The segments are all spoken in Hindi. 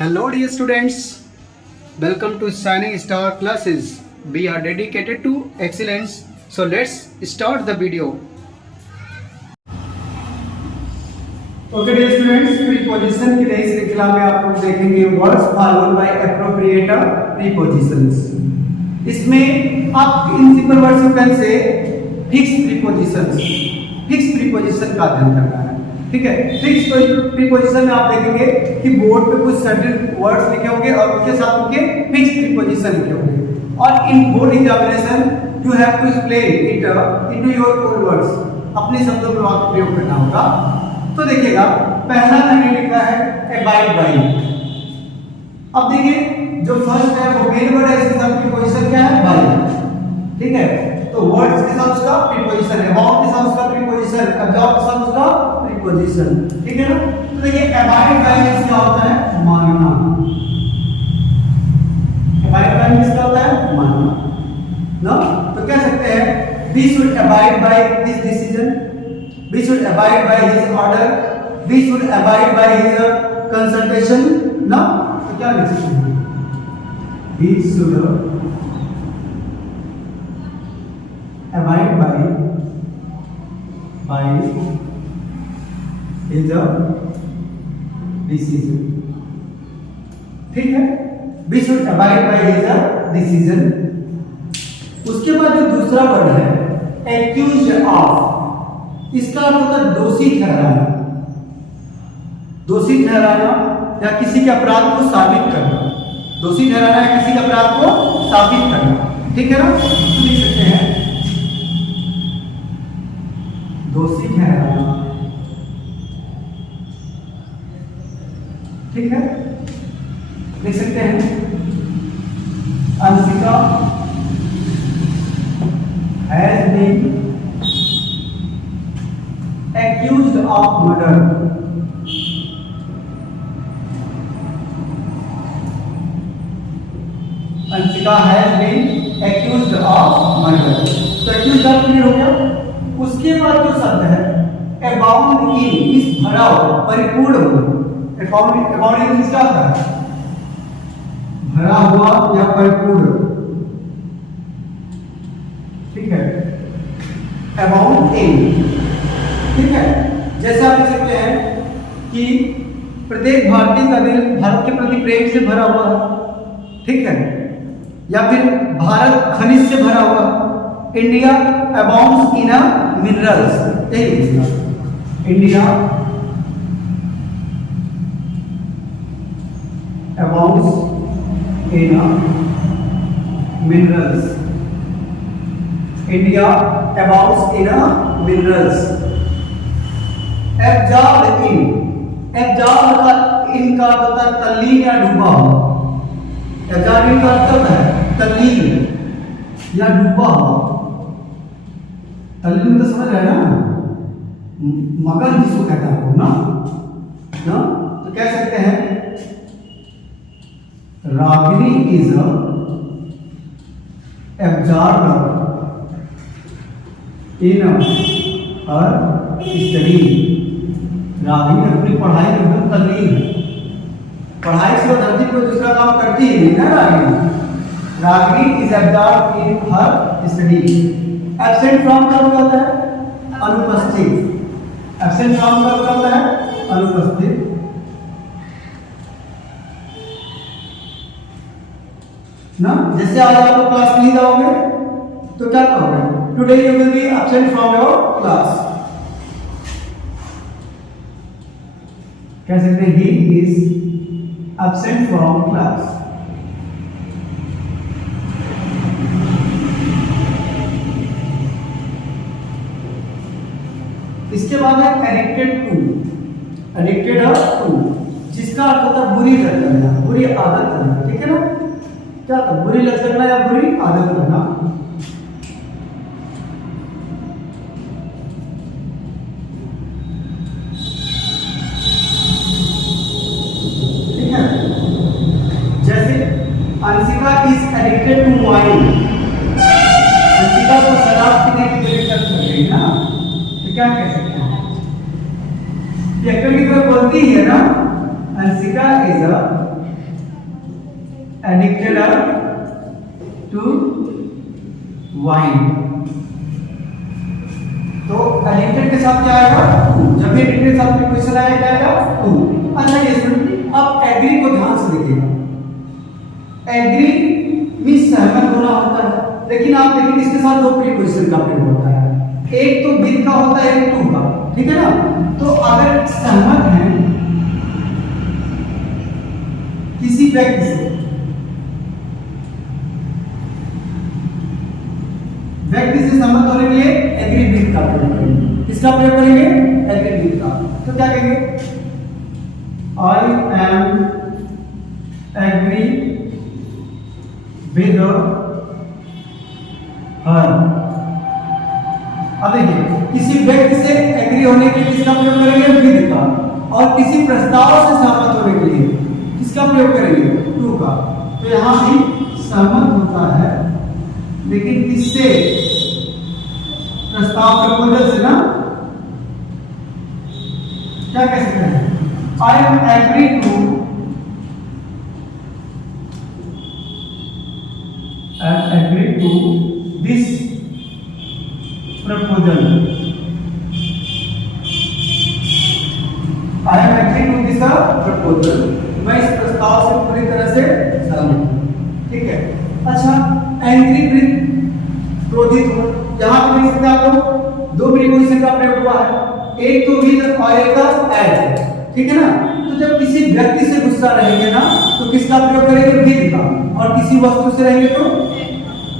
Hello dear students, welcome to Shining Star classes. We are dedicated to excellence. So let's start the video. Okay dear students, preposition की नई श्रृंखला में आप लोग देखेंगे words followed by appropriate prepositions. इसमें आप in simple words you can say fix preposition का अध्ययन करना है. ठीक है, फिक्स प्रीपोजिशन में आप देखेंगे कि बोर्ड पे कुछ सर्टेन वर्ड्स लिखे होंगे और उनके साथ उनके फिक्स प्रीपोजिशन लिखे होंगे और in board examination you have to explain it into your own words. अपने शब्दों में वहां प्रयोग करना होगा. तो देखिएगा, पहला मैंने लिखा है अबाइड बाय. अब देखिए जो फर्स्ट है वो मेन वर्ड है, इसके साथ प्रीपोजिशन क्या है? बाय. ठीक है, तो वर्ड्स के साथ उसका प्रीपोजिशन है, अबाउट के साथ उसका प्रीपोजिशन, अबाउट के साथ उसका प्रीपोजिशन. ठीक है ना. तो देखिए अबाइड बाय मींस क्या होता है? मानना. अबाइड बाय मींस क्या होता है? मानना. ना तो कह सकते हैं we should abide by this decision, we should abide by his order, we should abide by his consultation. ना तो क्या लिख सकते हैं? We should abide by his decision. ठीक है, we should abide by his decision. उसके बाद जो दूसरा वर्ड है accused of, इसका अर्थ होता है दोषी ठहराना. दोषी ठहराना या किसी के अपराध को साबित करना. दोषी ठहराना या किसी के अपराध को साबित करना. ठीक है ना. तो लिख सकते हैं दोषी ठहराना. ठीक है, लिख सकते हैं Anshika has been accused of murder. Anshika has been accused of murder. तो एक्यूज्ड ऑफ क्लियर हो गया. उसके बाद जो शब्द है अबाउंड इन, इस भरा हुआ, परिपूर्ण हुआ. अबाउंड इन क्या होता है? भरा हुआ या परिपूर्ण. ठीक है, अबाउंड इन. ठीक है, जैसे आप देख सकते हैं कि प्रत्येक भारतीय का दिल भारत के प्रति प्रेम से भरा हुआ है. ठीक है, या फिर भारत खनिज से भरा हुआ. India abounds in minerals. India abounds in minerals. India abounds in minerals. Absorbed in, absorbed का इनका होता है तल्लीन या डूबा हुआ. absorbed का अर्थ है तल्लीन या डूबा हुआ. तल्लीन तो समझ रहे हैं ना, मगन जिसको कहता है वो. ना तो कह सकते हैं Ragini is absorbed in her study. Ragini अपनी पढ़ाई में बहुत तल्लीन है. पढ़ाई से धरती पर दूसरा काम करती ही नहीं ना Ragini. Ragini is absorbed in her study. Absent from का क्या होता है? अनुपस्थित. एब्सेंट फ्रॉम का क्या होता है? अनुपस्थित. ना जैसे आज आप क्लास नहीं जाओगे तो क्या कहोगे? Today you will be absent from your class. कह सकते हैं he is absent from class. इसके बाद है एडिक्टेड टू. एडिक्टेड टू जिसका अर्थ होता है बुरी लत लगना, बुरी आदत लगना. ठीक है ना. क्या था? बुरी लत लगना या बुरी आदत लगना. ठीक है, जैसे Anshika is addicted to wine. Anshika को शराब पीने की बड़ी लत लग गई ना. तो क्या कह सकते हैं? ये एक्टर की तरह बोलती है ना, Anshika is addicted to wine. तो एडिक्टेड के साथ क्या आएगा? टू। जब भी एडिक्टेड के साथ प्रीपोजिशन आएगा क्या आएगा? टू। अच्छा ये स्टूडेंट अब एग्री को ध्यान से देखिएगा। एग्री भी सहमत होना होता है, लेकिन आप देखिए इसके साथ दो प्रीपोजिशन का प्रयोग होता है, एक तो विद का होता है, एक टू का, ठीक है ना। तो अगर सहमत है किसी व्यक्ति से, व्यक्ति से सहमत होने के लिए एग्री विद का प्रयोग करेंगे। किसका प्रयोग करेंगे? एग्री विद का। तो क्या कहेंगे? I am agree with her. अब देखिए किसी व्यक्ति से एग्री होने के लिए किसका प्रयोग करेंगे? विद का। और किसी प्रस्ताव से सहमत होने के लिए किसका प्रयोग करेंगे? टू का। तो यहां भी सहमत होता है, लेकिन किससे? प्रस्ताव प्रपोजल से ना। क्या कह सकते हैं? I am agree to this proposal. I am agree to this proposal. मैं इस प्रस्ताव से पूरी तरह से सहमत हूं, ठीक है। अच्छा एंग्री विद क्रोधित हो, यहां पे देख सकते हैं आप लोग दो प्रीपोजिशन का प्रयोग हुआ है, एक तो विद और एक का एट, ठीक है ना। तो जब किसी व्यक्ति से गुस्सा रहेंगे ना तो किसका प्रयोग करेंगे? विद का। और किसी वस्तु से रहेंगे तो,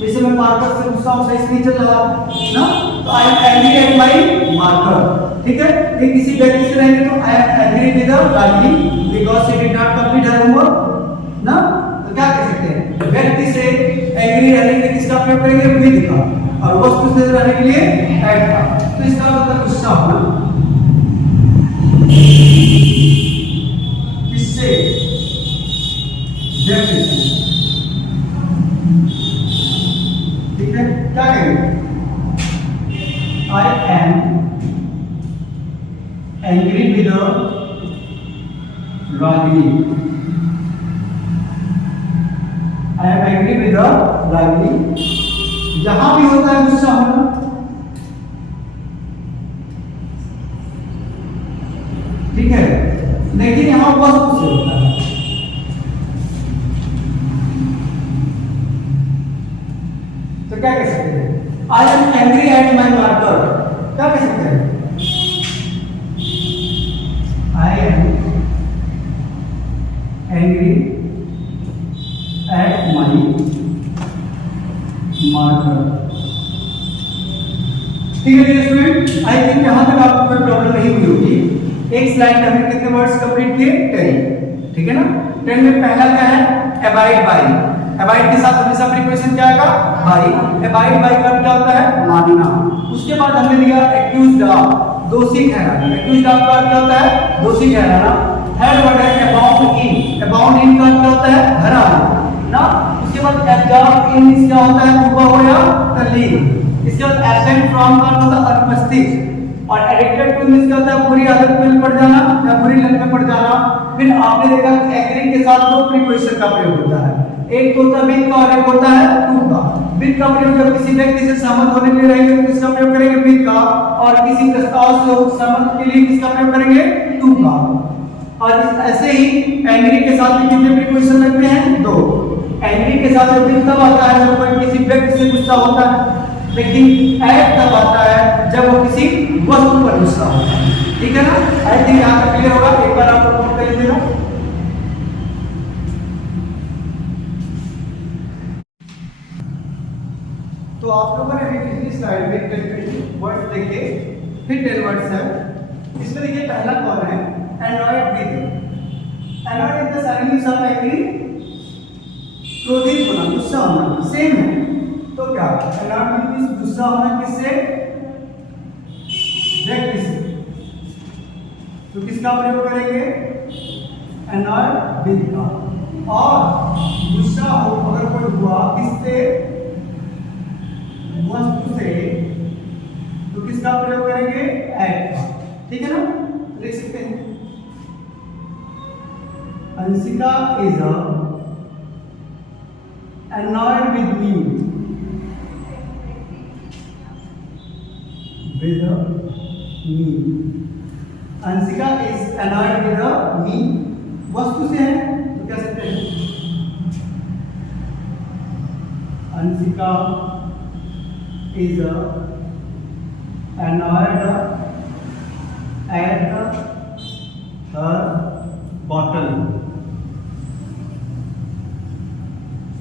जैसे मैं मार्कर से गुस्सा हूं, सही नहीं चल रहा ना, तो I am angry at my marker, ठीक है। ये किसी व्यक्ति से रहेंगे तो I am angry with ragi because she did not complete her homework ना। तो क्या कह सकते हैं? व्यक्ति से एग्री रहने के लिए किसका प्रयोग करेंगे? विद का। और वस्तु से रहने के लिए एट का। तो इसका मतलब गुस्सा होना किससे? व्यक्ति से, ठीक है। क्या कहेंगे? I am angry with Ragini. I am angry with Ragini. जहां भी होता है गुस्सा होना, ठीक है, लेकिन यहां वस्तु से होता है। तो क्या कह सकते हैं? I am angry at my marker. क्या कह सकते हैं? I am angry at my marker. ठीक है स्टूडेंट, आई थिंक यहां तक आपको कोई प्रॉब्लम नहीं हुई होगी। एक स्लाइड में हमने कितने वर्ड्स कंप्लीट किए? 10, ठीक है ना। 10 में पहला क्या है? Abide by. अबाइड के साथ हमेशा प्रीपोजिशन क्या आएगा? बाय। अबाइड बाय का क्या होता है? मानना। उसके बाद हमने लिया एक्यूज्ड ऑफ, दोषी ठहराना। एक्यूज्ड ऑफ का क्या होता है? दोषी ठहराना। थर्ड वर्ड है अबाउंड इन। अबाउंड इन का क्या होता है? भरा ना। उसके बाद एब्जॉर्ब इन इसका होता है डूबा हुआ, तल्लीन। इसके बाद एब्सेंट फ्रॉम का होता है अनुपस्थित। और एडिक्टेड टू इसका होता है बुरी आदत में पड़ जाना या बुरी लत में पड़ जाना। फिर आपने देखा कि एग्री के साथ दो प्रीपोजिशन का प्रयोग होता है, एक होता है विद का और एक होता है टू का। विद का प्रयोग जब किसी व्यक्ति से सहमत होने के लिए रहेंगे तो किसका प्रयोग करेंगे? विद का। और किसी प्रस्ताव से सहमत के लिए किसका प्रयोग करेंगे? टू का। और ऐसे ही एंग्री के साथ भी कितने प्रीपोजिशन लगते हैं? दो। एंग्री के साथ विद तब आता है जब कोई किसी व्यक्ति से गुस्सा होता है, लेकिन एट तब आता है जब वो किसी वस्तु पर गुस्सा होता है, ठीक है ना। आई थिंक यहां तक क्लियर होगा। एक बार आप नोट कर लीजिएगा। तो आप लोगों ने अभी पिछली स्लाइड में 10 वर्ड्स देखे, फिर 10 वर्ड्स है। इसमें देखिए पहला कौन है? Annoyed with. Annoyed is the signing of agree, क्रोधित होना, गुस्सा होना, सेम है। तो क्या एनॉयड मींस गुस्सा होना किससे? व्यक्ति से। तो किसका प्रयोग करेंगे? एनॉयड विद का। और गुस्सा हो अगर कोई हुआ किससे? वस्तु से, तो किसका प्रयोग करेंगे? एट का, ठीक है ना। लिख सकते हैं, Anshika is a annoyed with me, Anshika is annoyed with me, वस्तु से है तो क्या सकते हैं, Anshika is annoyed at her bottle,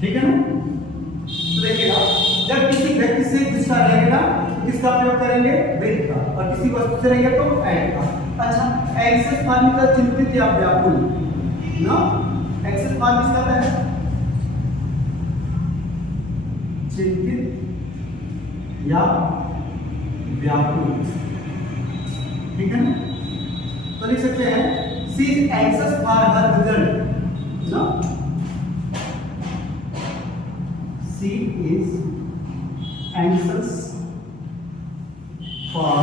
ठीक है ना। तो देखिएगा जब किसी व्यक्ति से गुस्सा रहेगा तो किसका प्रयोग करेंगे, विद का, और किसी वस्तु से रहेंगे तो एट का। अच्छा, एंग्जियस फॉर्म का चिंतित या व्याकुल ना, एंग्जियस फॉर्म किसका है, चिंतित या व्याकुल, ठीक है ना। तो लिख सकते हैं she is anxious for her result ना, she is anxious for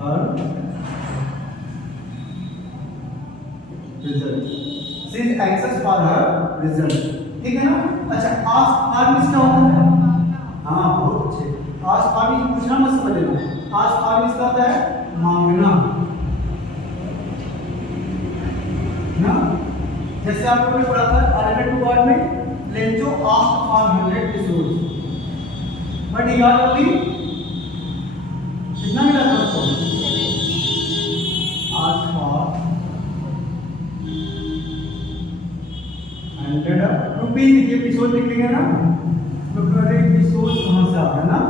her result, she is anxious for her result, ठीक है ना। अच्छा, आज फॉर्म इसका होता है, हाँ बहुत अच्छे, आज फॉर्म पूछना मत समझ लेना, आज फॉर्म इसका होता है मांगना ना। जैसे आप लोगों ने पढ़ा था अरेबिक वर्ड में, Lencho asked for 100 pesos but he got only, कितना मिला था उसको, आस्क्ड फॉर 100 रुपीज, ये एपिसोड लिखेंगे ना, तो एपिसोड कहां से आता है ना,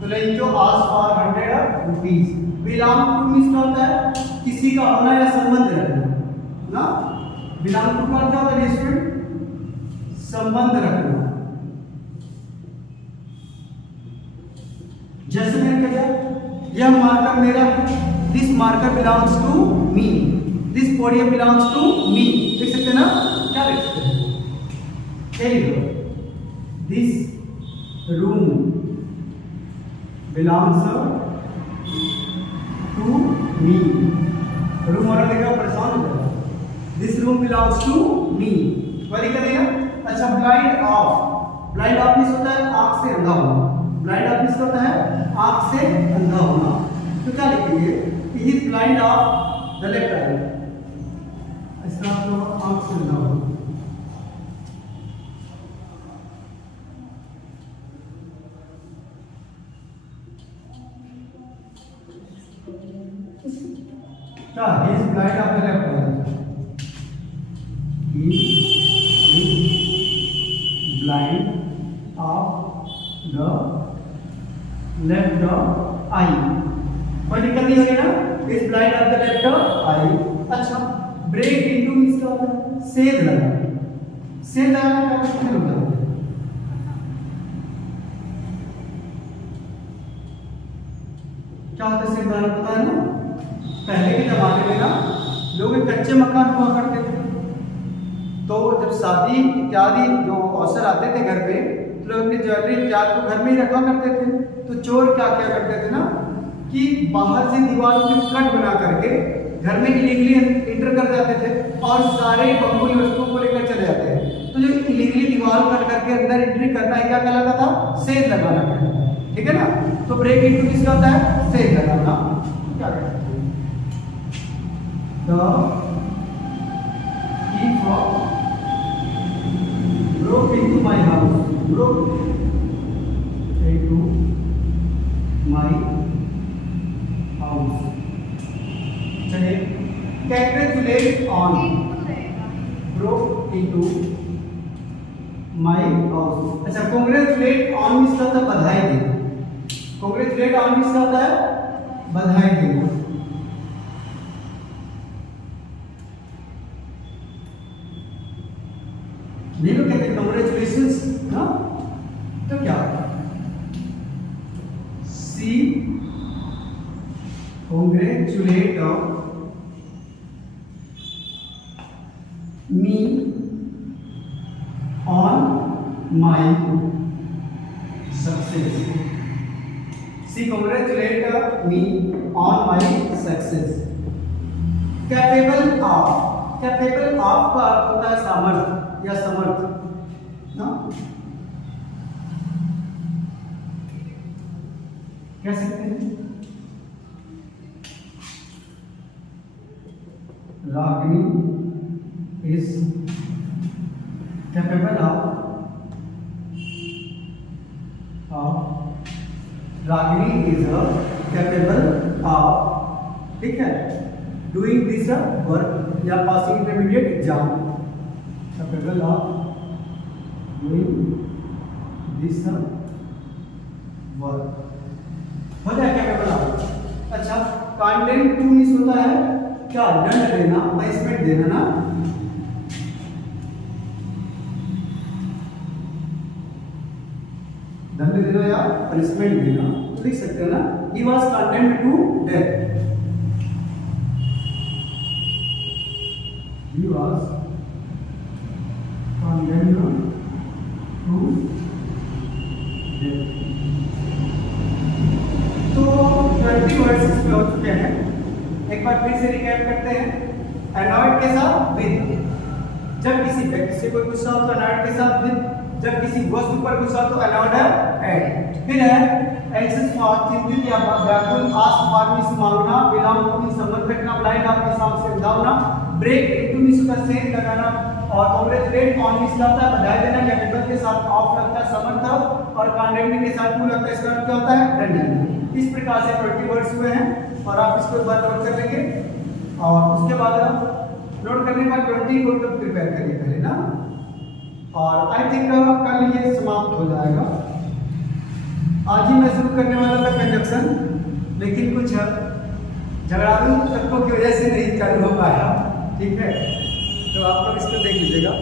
तो Lencho asked for 100 rupees. Belong to means क्या होता है, किसी का होना या संबंध रखना ना, बिलोंग टू का क्या होता है स्टूडेंट, संबंध रखना। जैसे मैंने कहा यह मार्कर मेरा है, this marker belongs to me, this podium belongs to me, देख सकते हैं ना, क्या लिख सकते हैं, this room belongs to me, room वाला देखा परेशान हो जाएगा, this room belongs to me, वही करेगा। अच्छा, blind of, blind of means होता है आंख से अंधा होना, ब्लाइंड ऑफ मींस होता है आंख से अंधा होना, तो क्या लिखेंगे, he is blind of the left eye, इसका मतलब आंख से अंधा होना। क्या he is blind of the left eye, he is blind of the left eye, कोई दिक्कत नहीं होगी ना, is blind of the left eye। अच्छा, break into मींस क्या होता है, सेध लगाना, सेध लगाना क्या होता है, क्या होता है सेध लगाना, पता है ना, पहले के जमाने में ना लोग कच्चे मकान हुआ करते थे, तो जब शादी इत्यादि जो अवसर आते थे घर पे, तो लोग अपनी ज्वेलरी इत्यादि को घर में ही रखा करते थे। तो चोर क्या क्या करते थे ना, कि बाहर से दीवार पे कट बना करके घर में इलीगली एंटर कर जाते थे और सारे बहुमूल्य वस्तुओं को लेकर चले जाते हैं। तो जो इलीगली दीवार कट करके अंदर एंट्री करना है, क्या कहलाता था, सेध लगाना कहलाता है, ठीक है ना। तो ब्रेक इनटू किसका होता है, सेध लगाना, क्या कहते हैं, तो broke into my house, broke into my house, चलिए, congratulate on, broke into my house। अच्छा, congratulate on मींस क्या होता है, बधाई देना, congratulate on मींस क्या होता है, बधाई देना। नहीं लोग कहते कंग्रेचुलेशंस ना, तो क्या she congratulate me on my success, she congratulate me on my success. Capable of, capable of का अर्थ होता है सामर्थ्य या समर्थ, ना, कह सकते हैं Ragini is capable of Ragini is capable of, ठीक है, डूइंग दिस वर्क या passing intermediate exam, capable of doing this work, हो जाए कैपेबल ऑफ। अच्छा, कंटेंट टू मिस होता है क्या, दंड देना, पनिशमेंट देना ना, दंड देना या पनिशमेंट देना, तो लिख सकते हैं ना, he was condemned to death, he was condemned to death. तो 20 वर्ड्स इसमें हो चुके हैं, एक बार फिर से रिकैप करते हैं। अनॉयड के साथ विद, जब किसी व्यक्ति से कोई गुस्सा हो तो अनॉयड के साथ विद, जब किसी वस्तु पर गुस्सा हो तो अनॉयड एट। फिर है एंग्जियस फॉर, चिंतित या व्याकुल, आस्क फॉर मिस मांगना, बिलोंग टू संबंध रखना, ब्लाइंड अपने सामने से दावना, ब्रेक इनटू मिस का सेल लगाना, और कांग्रेचुलेट ऑन मिस लगता है बधाई देना, कैपिटल के साथ ऑफ लगता है समर्थ, और कंडेम्निंग के साथ टू लगता है, इसका अर्थ क्या होता है दंड। इस प्रकार से 20 वर्ड्स हुए हैं और आप इसको एक बार नोट कर लेंगे, और उसके बाद नोट करने के बाद 20 वर्ड को प्रिपेयर करिए पहले ना, और आई थिंक कल ये समाप्त हो जाएगा। आज ही मैं शुरू करने वाला था कंजक्शन, लेकिन कुछ झगड़ालू तत्वों की वजह से नहीं चालू हो पाया, ठीक है, तो आप लोग इसको देख लीजिएगा।